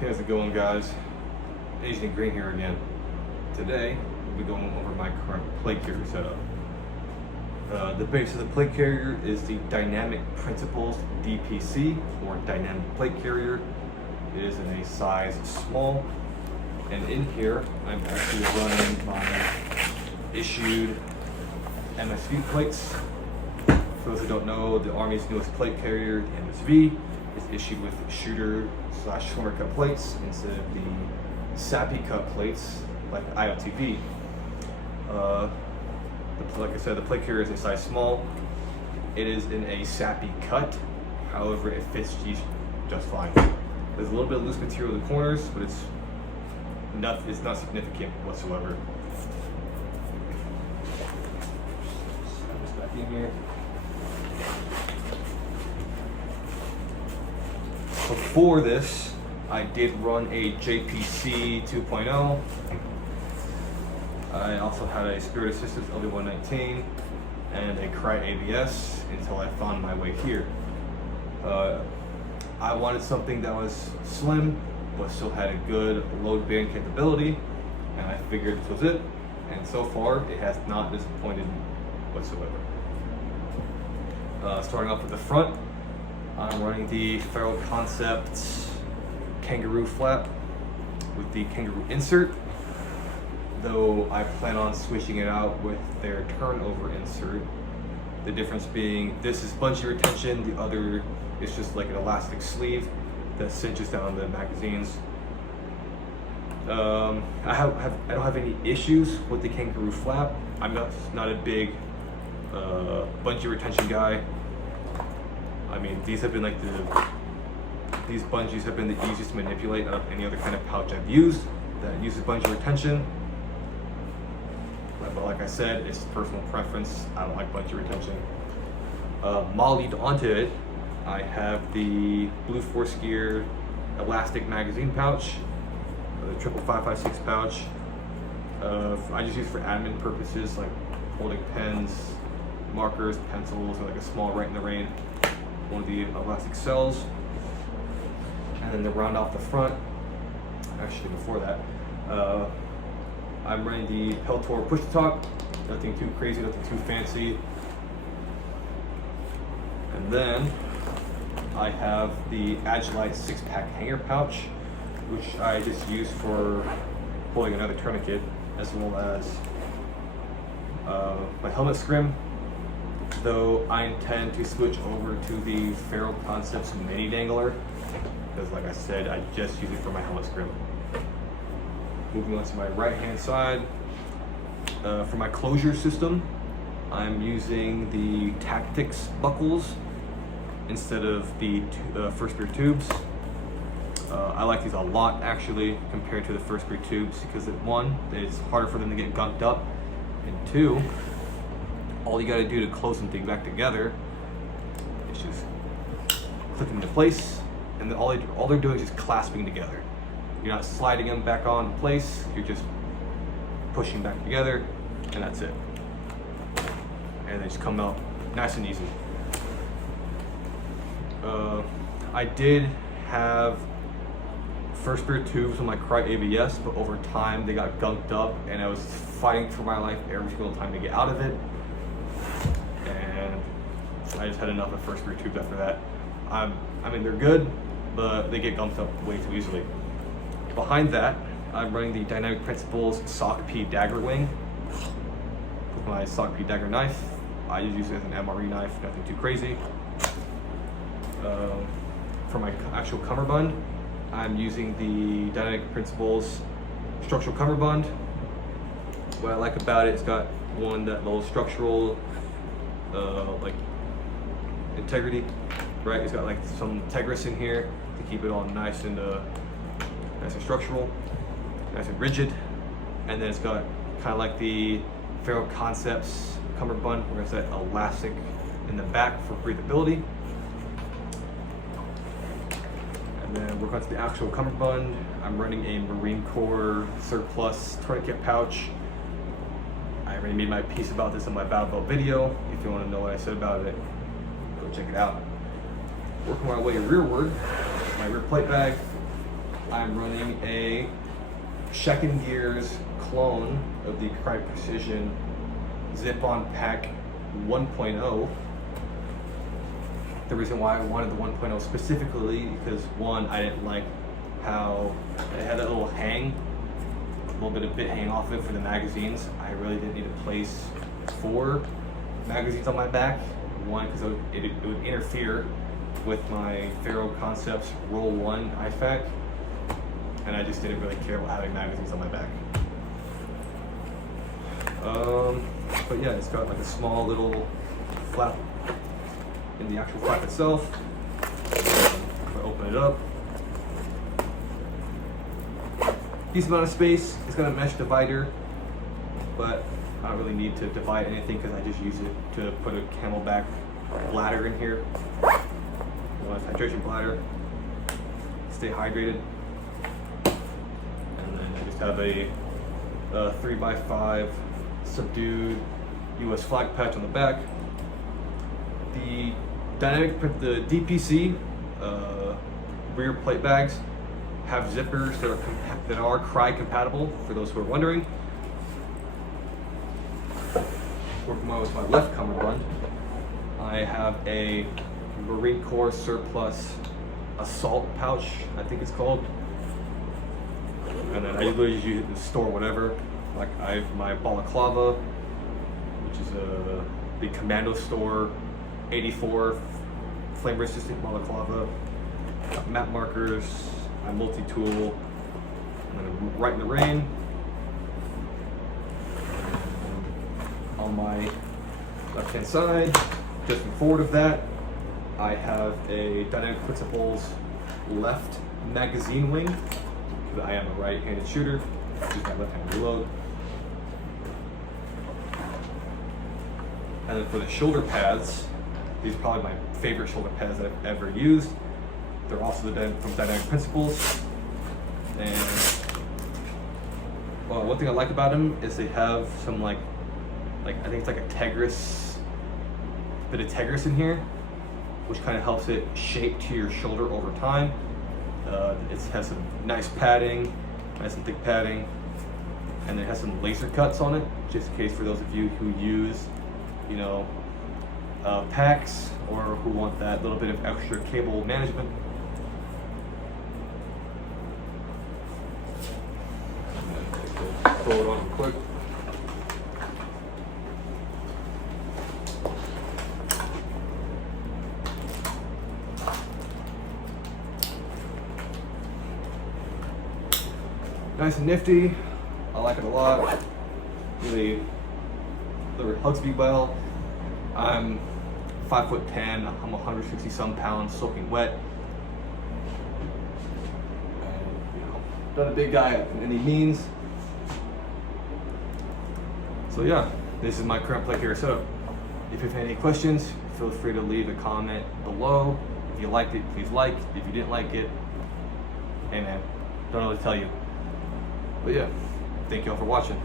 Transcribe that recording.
How's it going, guys? Agent Green here again. Today, we'll be going over my current plate carrier setup. The base of the plate carrier is the Dynamic Principles DPC, or Dynamic Plate Carrier. It is in a size small, and in here, I'm actually running my issued MSV plates. For those who don't know, the Army's newest plate carrier, the MSV, is issued with shooter/swimmer cut plates instead of the SOCP cut plates like the ILTV. Like I said, the plate carrier is a size small. It is in a SOCP cut, however, it fits just fine. There's a little bit of loose material in the corners, but it's not significant whatsoever. Slide this back in here. Before this, I did run a DPC 2.0. I also had a Spirit Assistance LD119 and a Crye ABS until I found my way here. I wanted something that was slim but still had a good load bearing capability, and I figured this was it. And so far, it has not disappointed whatsoever. Starting off with the front, I'm running the Ferro Concepts Kangaroo flap with the Kangaroo insert, though I plan on switching it out with their turnover insert. The difference being this is bungee retention, the other is just like an elastic sleeve that cinches down the magazines. I don't have any issues with the Kangaroo flap. I'm not a big bungee retention guy. I mean, these bungees have been the easiest to manipulate out of any other kind of pouch I've used that uses bungee retention. But like I said, it's personal preference. I don't like bungee retention. Mollied onto it, I have the Blue Force Gear elastic magazine pouch, the 55556 pouch. I just use for admin purposes, like holding pens, markers, pencils, or like a small Right in the Rain. One of the elastic cells. And then to round off the front, actually before that, I'm running the Peltor push to talk. Nothing too crazy, nothing too fancy. And then I have the Agilite 6-pack hanger pouch, which I just use for holding another tourniquet, as well as my helmet scrim. Though I intend to switch over to the Ferro Concepts mini dangler, because like I said, I just use it for my helmet scrim. Moving on to my right hand side, for my closure system, I'm using the Tactics buckles instead of the first gear tubes. I like these a lot actually compared to the first gear tubes because one, it's harder for them to get gunked up, and two, all you gotta do to close something back together is just clip them into place, and then all they're doing is just clasping together. You're not sliding them back on place, you're just pushing back together, and that's it. And they just come out nice and easy. I did have first gear tubes with my Crye ABS, but over time they got gunked up, and I was fighting for my life every single time to get out of it. And I just had enough of first gear tubes after that. I mean, they're good, but they get gunked up way too easily. Behind that, I'm running the Dynamic Principles SOCP Dagger wing with my SOCP Dagger knife. I just use it as an MRE knife, nothing too crazy. For my actual cummerbund, I'm using the Dynamic Principles structural cummerbund. What I like about it, it's got that little structural like integrity, right? It's got like some Tegris in here to keep it all nice and structural, nice and rigid. And then it's got kind of like the Ferro Concepts cummerbund, where it's that elastic in the back for breathability. And then we're going to the actual cummerbund. I'm running a Marine Corps Surplus tourniquet pouch. I already made my piece about this in my Battle Belt video. If you want to know what I said about it, go check it out. Working my way rearward, my rear plate bag. I'm running a Shekkin Gears clone of the Crye Precision Zip-On Pack 1.0. The reason why I wanted the 1.0 specifically because one, I didn't like how it had that little hang, a little bit of bit hang off it for the magazines. I really didn't need to place 4 magazines on my back. One, because it would interfere with my Ferro Concepts Roll 1 IFAC, and I just didn't really care about having magazines on my back. But yeah, it's got like a small little flap in the actual flap itself. If I open it up, decent amount of space. It's got a mesh divider, but I don't really need to divide anything because I just use it to put a Camelback bladder in here. It's hydration bladder. Stay hydrated. And then I just have a 3x5 subdued US flag patch on the back. The DPC rear plate bags have zippers that are Crye compatible, for those who are wondering. Working with my left cummerbund, I have a Marine Corps Surplus assault pouch, I think it's called. And then I usually use it to store whatever. Like I have my balaclava, which is the Commando Store 84 flame resistant balaclava. Got map markers, my multi-tool, and then Right in the Rain. On my left-hand side, just forward of that, I have a Dynamic Principles left magazine wing, because I am a right-handed shooter. Use my left-handed reload. And then for the shoulder pads, these are probably my favorite shoulder pads that I've ever used. They're also from Dynamic Principles. And one thing I like about them is they have some like I think it's like a Tegris, bit of Tegris in here, which kind of helps it shape to your shoulder over time. It has some nice padding, nice and thick padding, and it has some laser cuts on it, just in case for those of you who use, you know, packs or who want that little bit of extra cable management. Throw it on quick. Nice and nifty. I like it a lot. Really hugs me well. I'm 5'10". I'm 160 some pounds, soaking wet. And, you know, not a big guy in any means. So yeah, this is my current play here setup. If you have any questions, feel free to leave a comment below. If you liked it, please like. If you didn't like it, hey man, don't know what to tell you. But yeah, thank you all for watching.